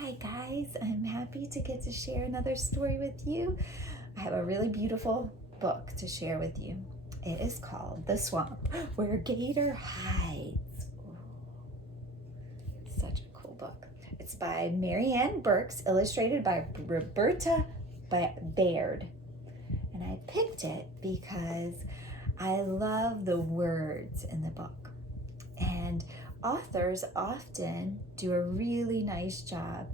Hi guys, I'm happy to get to share another story with you. I have a really beautiful book to share with you. It is called The Swamp Where Gator Hides. Such a cool book. It's by Marianne Berkes, illustrated by Roberta Baird. And I picked it because I love the words in the book. And authors often do a really nice job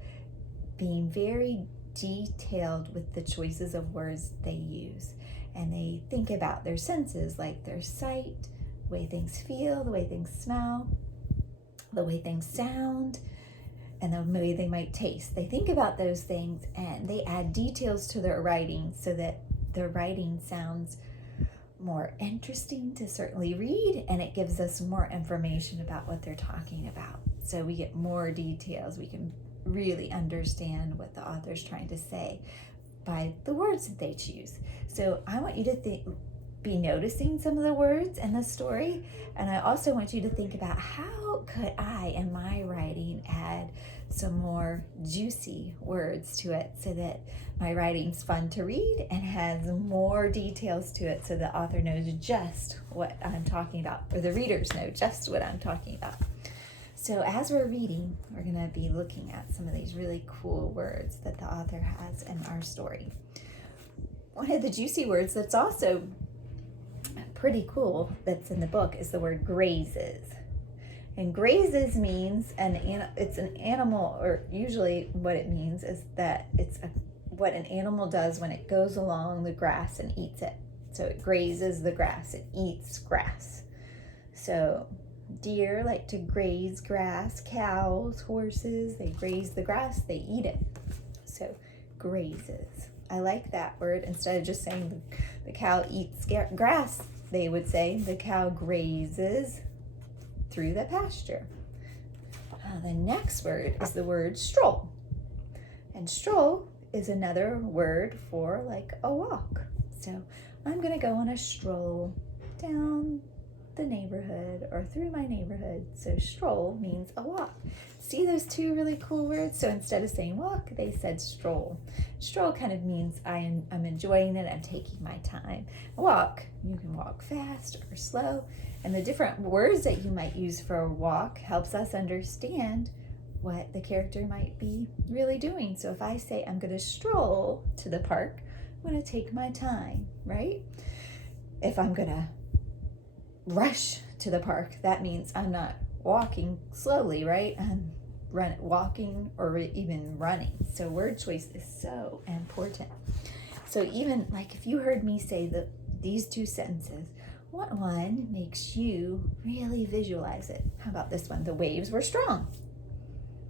being very detailed with the choices of words they use. And they think about their senses, like their sight, the way things feel, the way things smell, the way things sound, and the way they might taste. They think about those things and they add details to their writing so that their writing sounds more interesting to certainly read, and it gives us more information about what they're talking about. So we get more details. We can really understand what the author's trying to say by the words that they choose. So I want you to be noticing some of the words in the story, and I also want you to think about how could I, in my writing, add some more juicy words to it so that my writing's fun to read and has more details to it so the author knows just what I'm talking about, or the readers know just what I'm talking about. So as we're reading, we're going to be looking at some of these really cool words that the author has in our story. One of the juicy words that's also pretty cool that's in the book is the word grazes. And grazes means it's an animal, or usually what it means is that it's what an animal does when it goes along the grass and eats it. So it grazes the grass, it eats grass. So deer like to graze grass, cows, horses, they graze the grass, they eat it. So grazes. I like that word. Instead of just saying the cow eats grass, they would say the cow grazes through the pasture. The next word is the word stroll. And stroll is another word for like a walk. So I'm going to go on a stroll down the neighborhood or through my neighborhood. So stroll means a walk. See those two really cool words? So instead of saying walk, they said stroll. Stroll kind of means I'm enjoying it, I'm taking my time. Walk, you can walk fast or slow. And the different words that you might use for a walk helps us understand what the character might be really doing. So if I say I'm going to stroll to the park, I'm going to take my time, right? If I'm going to rush to the park, that means I'm not walking slowly, right? I'm walking or even running. So word choice is so important. So even like if you heard me say these two sentences, what one makes you really visualize it? How about this one? The waves were strong.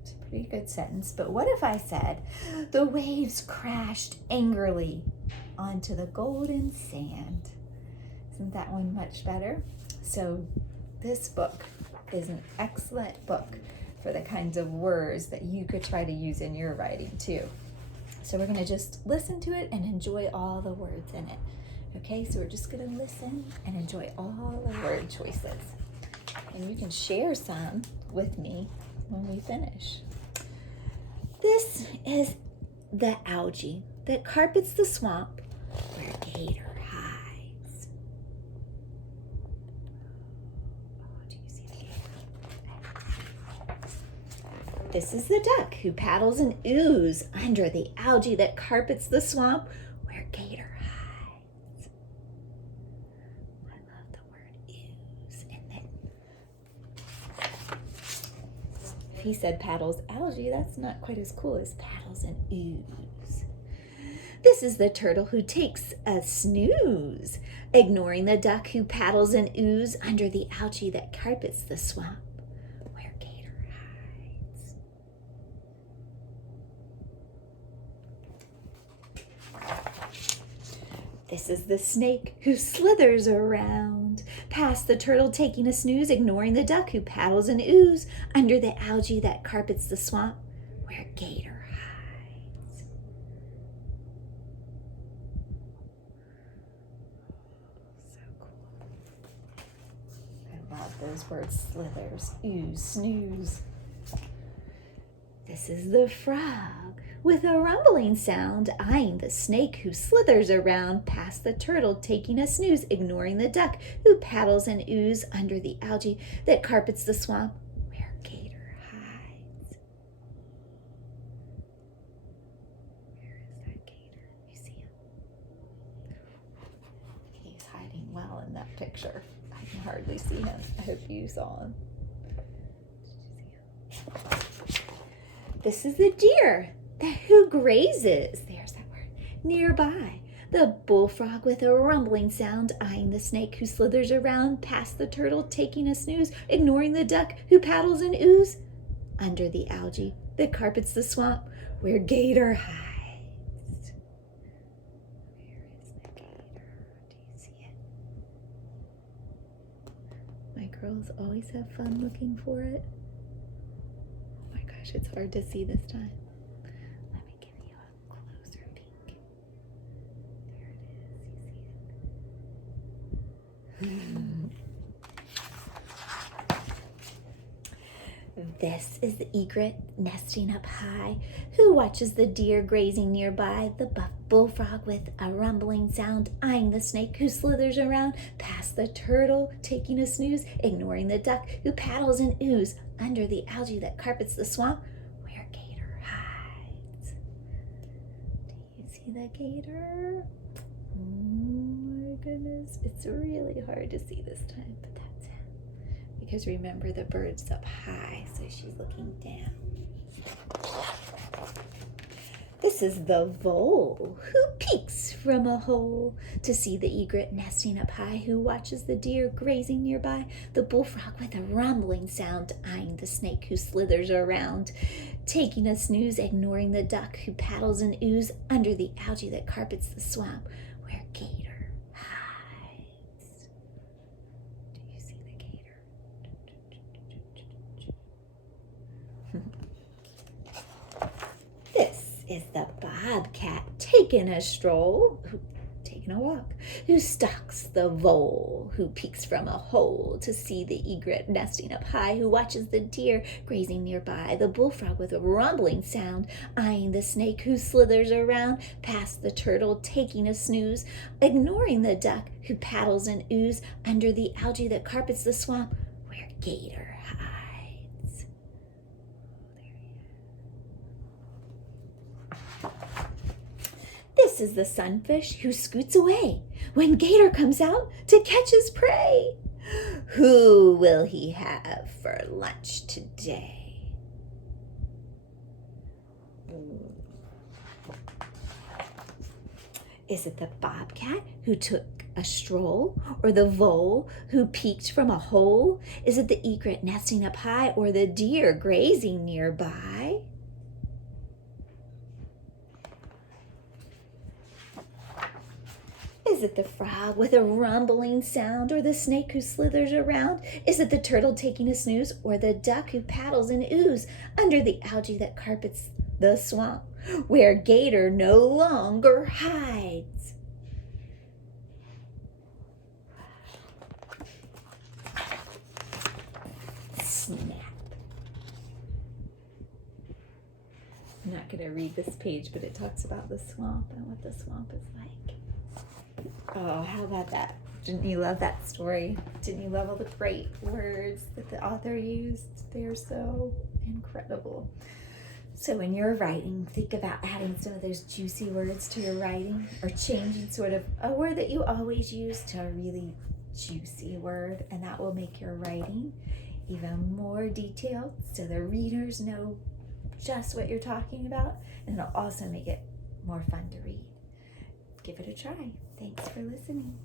It's a pretty good sentence. But what if I said, the waves crashed angrily onto the golden sand? Isn't that one much better? So this book is an excellent book for the kinds of words that you could try to use in your writing too. So we're going to just listen to it and enjoy all the words in it. Okay, so we're just going to listen and enjoy all the word choices. And you can share some with me when we finish. This is the algae that carpets the swamp where Gator hides. Oh, do you see the gator? This is the duck who paddles and ooze under the algae that carpets the swamp where Gator hides. He said paddles algae, that's not quite as cool as paddles and ooze. This is the turtle who takes a snooze, ignoring the duck who paddles and ooze under the algae that carpets the swamp where Gator hides. This is the snake who slithers around, past the turtle taking a snooze, ignoring the duck who paddles and ooze under the algae that carpets the swamp where Gator hides. So cool. I love those words, slithers, ooze, snooze. This is the frog, with a rumbling sound, eyeing the snake who slithers around past the turtle, taking a snooze, ignoring the duck who paddles and ooze under the algae that carpets the swamp where Gator hides. Where is that gator? You see him? He's hiding well in that picture. I can hardly see him. I hope you saw him. This is the deer who grazes, there's that word, nearby. The bullfrog with a rumbling sound, eyeing the snake who slithers around past the turtle, taking a snooze, ignoring the duck who paddles and ooze under the algae that carpets the swamp where Gator hides. Where is the gator? Do you see it? My girls always have fun looking for it. It's hard to see this time. Let me give you a closer peek. There it is. You see it? This is the egret nesting up high, who watches the deer grazing nearby. The buff bullfrog with a rumbling sound, eyeing the snake who slithers around past the turtle, taking a snooze, ignoring the duck who paddles and ooze under the algae that carpets the swamp where Gator hides. Do you see the gator? Oh my goodness, it's really hard to see this time, but that's it. Because remember, the bird's up high, so she's looking down. This is the vole, who peeks from a hole to see the egret nesting up high, who watches the deer grazing nearby. The bullfrog with a rumbling sound, eyeing the snake who slithers around, taking a snooze, ignoring the duck who paddles and ooze under the algae that carpets the swamp where Gator hides. Do you see the gator? This is the bobcat taking a stroll, taking a walk, who stalks the vole, who peeks from a hole to see the egret nesting up high, who watches the deer grazing nearby. The bullfrog with a rumbling sound, eyeing the snake who slithers around past the turtle, taking a snooze, ignoring the duck who paddles and ooze under the algae that carpets the swamp where Gator hides. This is the sunfish who scoots away when Gator comes out to catch his prey. Who will he have for lunch today? Is it the bobcat who took a stroll, or the vole who peeked from a hole? Is it the egret nesting up high, or the deer grazing nearby? Is it the frog with a rumbling sound, or the snake who slithers around? Is it the turtle taking a snooze, or the duck who paddles and ooze under the algae that carpets the swamp where Gator no longer hides? Snap. I'm not going to read this page, but it talks about the swamp and what the swamp is like. Oh, how about that? Didn't you love that story? Didn't you love all the great words that the author used? They're so incredible. So when you're writing, think about adding some of those juicy words to your writing, or changing sort of a word that you always use to a really juicy word, and that will make your writing even more detailed so the readers know just what you're talking about, and it'll also make it more fun to read. Give it a try. Thanks for listening.